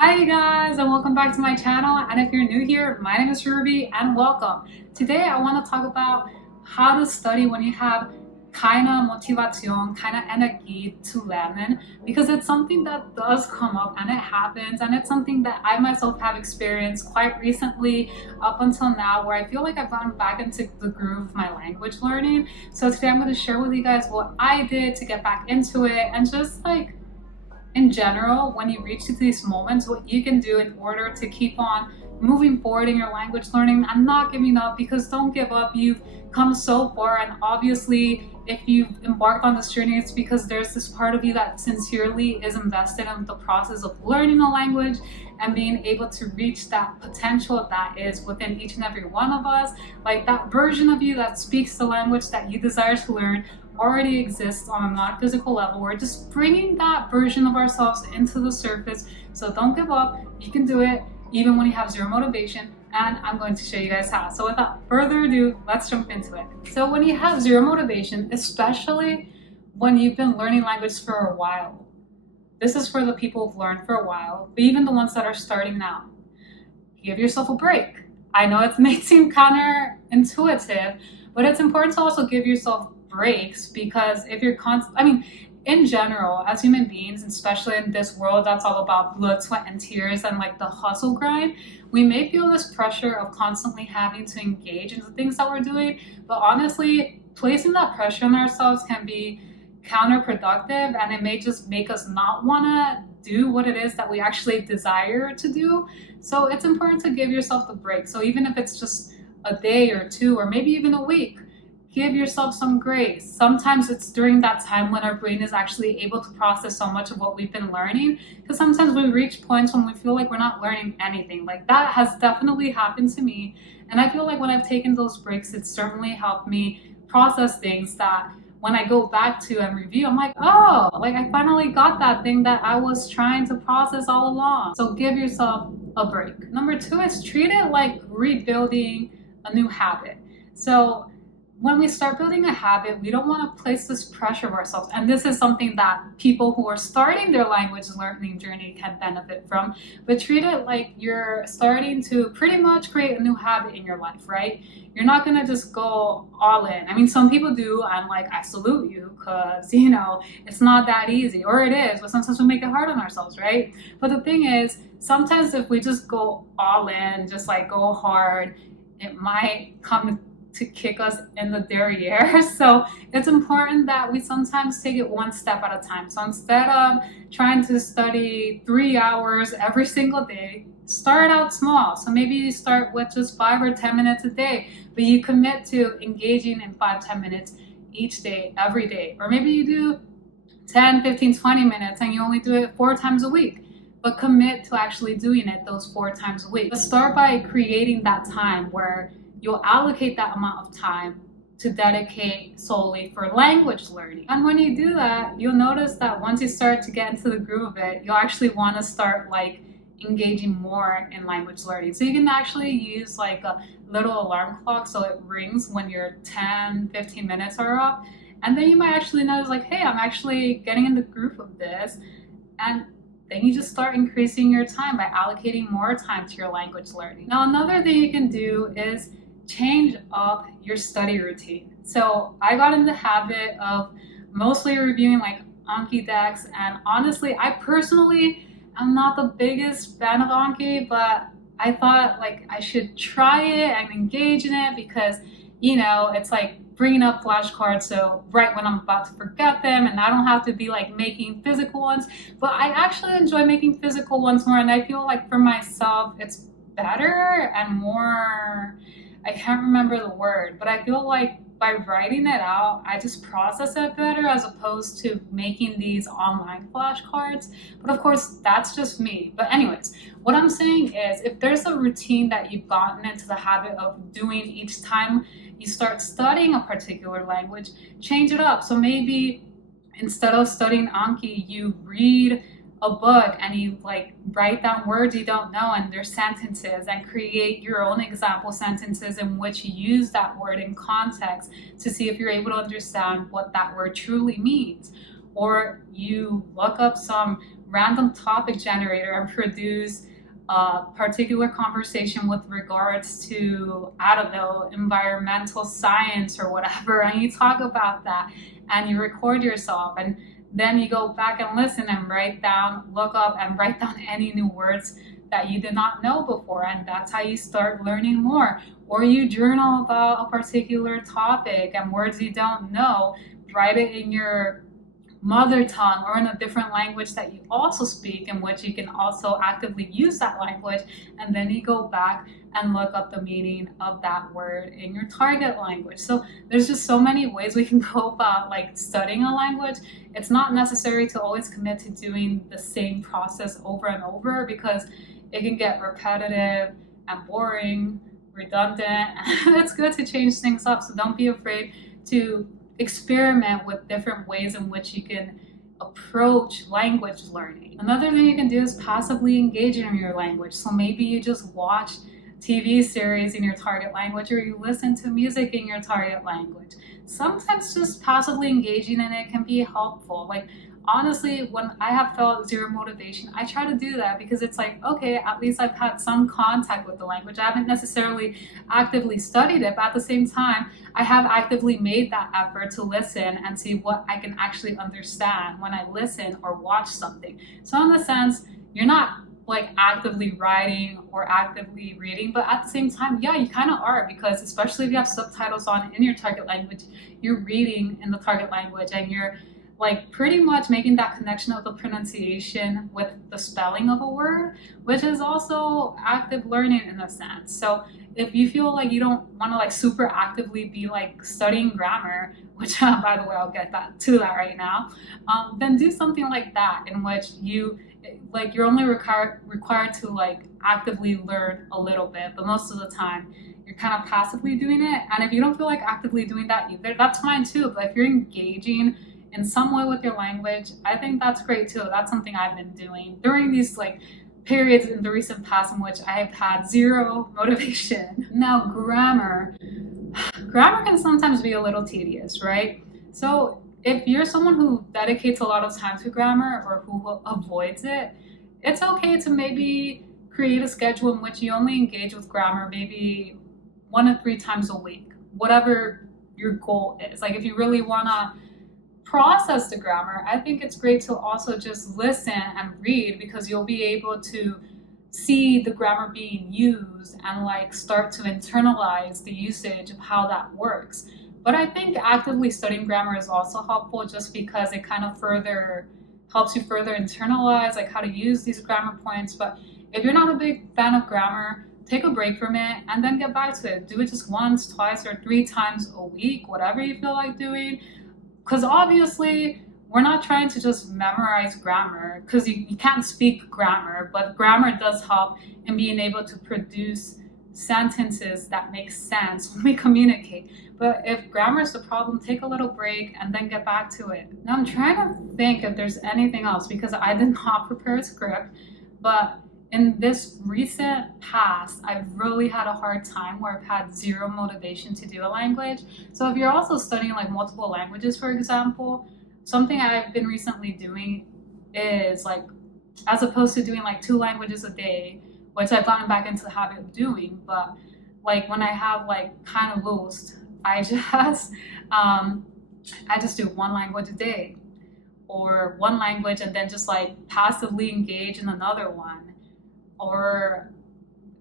Hi you guys, and welcome back to my channel. And if you're new here, my name is Ruby and welcome. Today I want to talk about how to study when you have keine Motivation, keine Energie to lernen, because it's something that does come up and it happens, and it's something that I myself have experienced quite recently up until now, where I feel like I've gotten back into the groove of my language learning. So today I'm going to share with you guys what I did to get back into it, and just like in general, when you reach these moments, what you can do in order to keep on moving forward in your language learning and not giving up, because don't give up. You've come so far, and obviously if you've embarked on this journey, it's because there's this part of you that sincerely is invested in the process of learning a language and being able to reach that potential that is within each and every one of us. Like that version of you that speaks the language that you desire to learn already exists on a non-physical level. We're just bringing that version of ourselves into the surface. So don't give up. You can do it even when you have zero motivation, and I'm going to show you guys how. So without further ado, let's jump into it. So when you have zero motivation, especially when you've been learning language for a while, this is for the people who've learned for a while, but even the ones that are starting now, give yourself a break. I know it may seem counterintuitive, but it's important to also give yourself breaks, because if you're in general, as human beings, especially in this world that's all about blood, sweat, and tears and like the hustle grind, we may feel this pressure of constantly having to engage in the things that we're doing. But honestly, placing that pressure on ourselves can be counterproductive, and it may just make us not want to do what it is that we actually desire to do. So it's important to give yourself the break. So even if it's just a day or two, or maybe even a week, give yourself some grace. Sometimes it's during that time when our brain is actually able to process so much of what we've been learning, because sometimes we reach points when we feel like we're not learning anything. Like that has definitely happened to me, and I feel like when I've taken those breaks, it's certainly helped me process things that when I go back to and review, I'm like, oh, like I finally got that thing that I was trying to process all along. So give yourself a break. Number two is treat it like rebuilding a new habit. So when we start building a habit, we don't want to place this pressure of ourselves. And this is something that people who are starting their language learning journey can benefit from. But treat it like you're starting to pretty much create a new habit in your life, right? You're not going to just go all in. I mean, some people do, and like, I salute you, because, it's not that easy. Or it is, but sometimes we make it hard on ourselves, right? But the thing is, sometimes if we just go all in, just like go hard, it might come to kick us in the derriere. So it's important that we sometimes take it one step at a time. So instead of trying to study 3 hours every single day, start out small. So maybe you start with just 5 or 10 minutes a day, but you commit to engaging in 5-10 minutes each day, every day. Or maybe you do 10, 15, 20 minutes and you only do it 4 times a week, but commit to actually doing it those 4 times a week. But start by creating that time where you'll allocate that amount of time to dedicate solely for language learning. And when you do that, you'll notice that once you start to get into the groove of it, you'll actually want to start like engaging more in language learning. So you can actually use like a little alarm clock so it rings when your 10, 15 minutes are up. And then you might actually notice like, hey, I'm actually getting in the groove of this. And then you just start increasing your time by allocating more time to your language learning. Now, another thing you can do is change up your study routine. So I got in the habit of mostly reviewing like Anki decks, and honestly, I personally am not the biggest fan of Anki, but I thought like I should try it and engage in it, because it's like bringing up flashcards, so right when I'm about to forget them, and I don't have to be like making physical ones. But I actually enjoy making physical ones more, and I feel like for myself it's better and more, I can't remember the word, but I feel like by writing it out, I just process it better as opposed to making these online flashcards. But of course, that's just me. But anyways, what I'm saying is, if there's a routine that you've gotten into the habit of doing each time you start studying a particular language, change it up. So maybe instead of studying Anki, you read a book and you like write down words you don't know and their sentences, and create your own example sentences in which you use that word in context to see if you're able to understand what that word truly means. Or you look up some random topic generator and produce a particular conversation with regards to, I don't know, environmental science or whatever, and you talk about that and you record yourself, and then you go back and listen and write down, look up and write down any new words that you did not know before, and that's how you start learning more. Or you journal about a particular topic and words you don't know, write it in your mother tongue or in a different language that you also speak, in which you can also actively use that language, and then you go back and look up the meaning of that word in your target language. So there's just so many ways we can go about like studying a language. It's not necessary to always commit to doing the same process over and over, because it can get repetitive and boring, redundant. It's good to change things up, so don't be afraid to experiment with different ways in which you can approach language learning. Another thing you can do is passively engage in your language. So maybe you just watch TV series in your target language, or you listen to music in your target language. Sometimes just passively engaging in it can be helpful. Like, honestly, when I have felt zero motivation, I try to do that, because it's like, okay, at least I've had some contact with the language. I haven't necessarily actively studied it, but at the same time, I have actively made that effort to listen and see what I can actually understand when I listen or watch something. So in the sense, you're not like actively writing or actively reading, but at the same time, yeah, you kind of are, because especially if you have subtitles on in your target language, you're reading in the target language, and you're like pretty much making that connection of the pronunciation with the spelling of a word, which is also active learning in a sense. So if you feel like you don't want to like super actively be like studying grammar, which by the way, I'll get to that right now, then do something like that, in which you're only required to like actively learn a little bit, but most of the time you're kind of passively doing it. And if you don't feel like actively doing that either, that's fine too. But if you're engaging in some way with your language, I think that's great too. That's something I've been doing during these like periods in the recent past in which I've had zero motivation. Now, grammar can sometimes be a little tedious, right? So if you're someone who dedicates a lot of time to grammar or who avoids it, it's okay to maybe create a schedule in which you only engage with grammar maybe 1 to 3 times a week, whatever your goal is. Like, if you really want to process the grammar, I think it's great to also just listen and read, because you'll be able to see the grammar being used and like start to internalize the usage of how that works. But I think actively studying grammar is also helpful, just because it kind of further helps you further internalize like how to use these grammar points. But if you're not a big fan of grammar, take a break from it and then get back to it. Do it just once, twice, or 3 times a week, whatever you feel like doing. Because obviously, we're not trying to just memorize grammar, because you can't speak grammar, but grammar does help in being able to produce sentences that make sense when we communicate. But if grammar is the problem, take a little break and then get back to it. Now I'm trying to think if there's anything else, because I did not prepare a script, but in this recent past, I've really had a hard time where I've had zero motivation to do a language. So if you're also studying like multiple languages, for example, something I've been recently doing is like, as opposed to doing like 2 languages a day, which I've gotten back into the habit of doing, but like when I have like kind of lost, I just do 1 language a day, or 1 language and then just like passively engage in another one. Or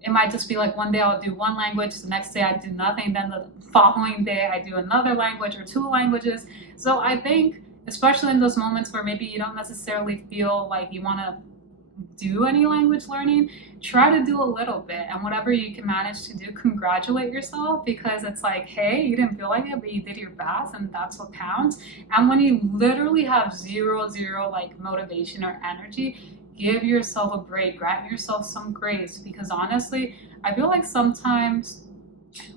it might just be like one day I'll do 1 language, the next day I do nothing, then the following day I do another language or 2 languages. So I think, especially in those moments where maybe you don't necessarily feel like you want to do any language learning, try to do a little bit, and whatever you can manage to do, congratulate yourself, because it's like, hey, you didn't feel like it, but you did your best, and that's what counts. And when you literally have zero like motivation or energy, give yourself a break, grant yourself some grace, because honestly, I feel like sometimes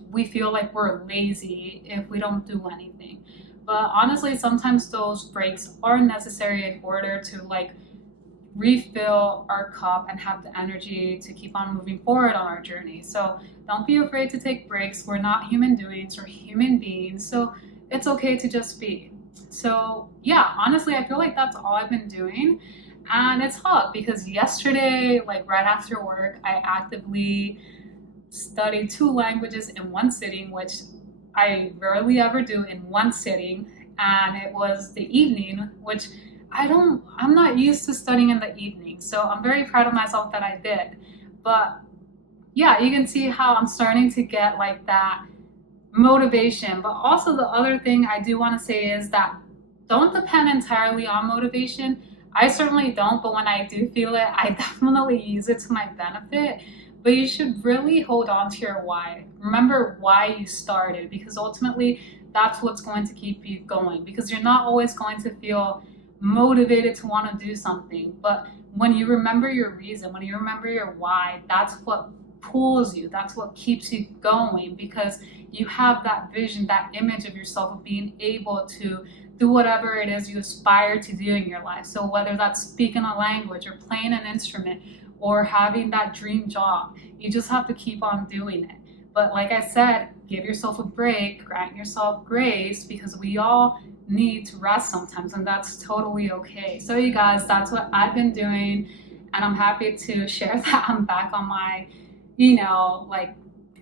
we feel like we're lazy if we don't do anything. But honestly, sometimes those breaks are necessary in order to like refill our cup and have the energy to keep on moving forward on our journey. So don't be afraid to take breaks. We're not human doings, we're human beings. So it's okay to just be. So yeah, honestly, I feel like that's all I've been doing. And it's hard because yesterday, like right after work, I actively studied two languages in one sitting, which I rarely ever do in one sitting. And it was the evening, which I'm not used to studying in the evening. So I'm very proud of myself that I did. But yeah, you can see how I'm starting to get like that motivation. But also, the other thing I do want to say is that don't depend entirely on motivation. I certainly don't, but when I do feel it, I definitely use it to my benefit. But you should really hold on to your why. Remember why you started, because ultimately that's what's going to keep you going. Because you're not always going to feel motivated to want to do something. But when you remember your reason, when you remember your why, that's what pulls you, that's what keeps you going, because you have that vision, that image of yourself of being able to do whatever it is you aspire to do in your life. So whether that's speaking a language or playing an instrument or having that dream job, you just have to keep on doing it. But like I said, give yourself a break, grant yourself grace, because we all need to rest sometimes, and that's totally okay. So you guys, that's what I've been doing, and I'm happy to share that I'm back on my, like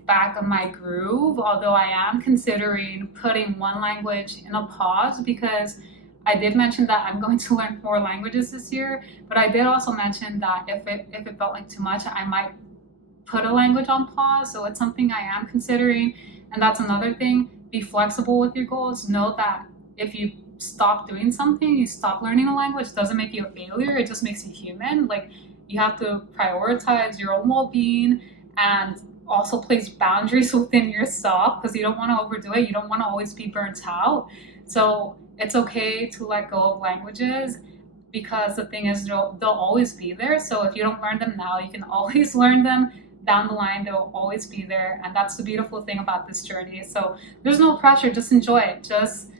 back on my groove, although I am considering putting one language in a pause, because I did mention that I'm going to learn 4 languages this year, but I did also mention that if it felt like too much, I might put a language on pause. So it's something I am considering. And that's another thing. Be flexible with your goals. Know that if you stop doing something, you stop learning a language, it doesn't make you a failure. It just makes you human. Like, you have to prioritize your own well-being and also place boundaries within yourself, because you don't want to overdo it. You don't want to always be burnt out. So it's okay to let go of languages, because the thing is, they'll always be there. So if you don't learn them now, you can always learn them down the line. They'll always be there. And that's the beautiful thing about this journey. So there's no pressure. Just enjoy it. Just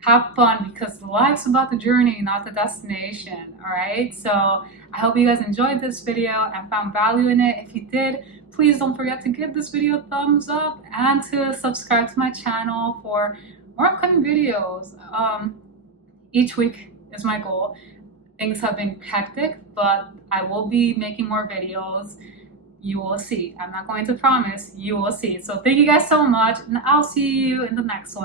have fun, because life's about the journey, not the destination. All right. So I hope you guys enjoyed this video and found value in it. If you did, please don't forget to give this video a thumbs up and to subscribe to my channel for more upcoming videos. Each week is my goal. Things have been hectic, but I will be making more videos. You will see. I'm not going to promise. You will see. So thank you guys so much, and I'll see you in the next one.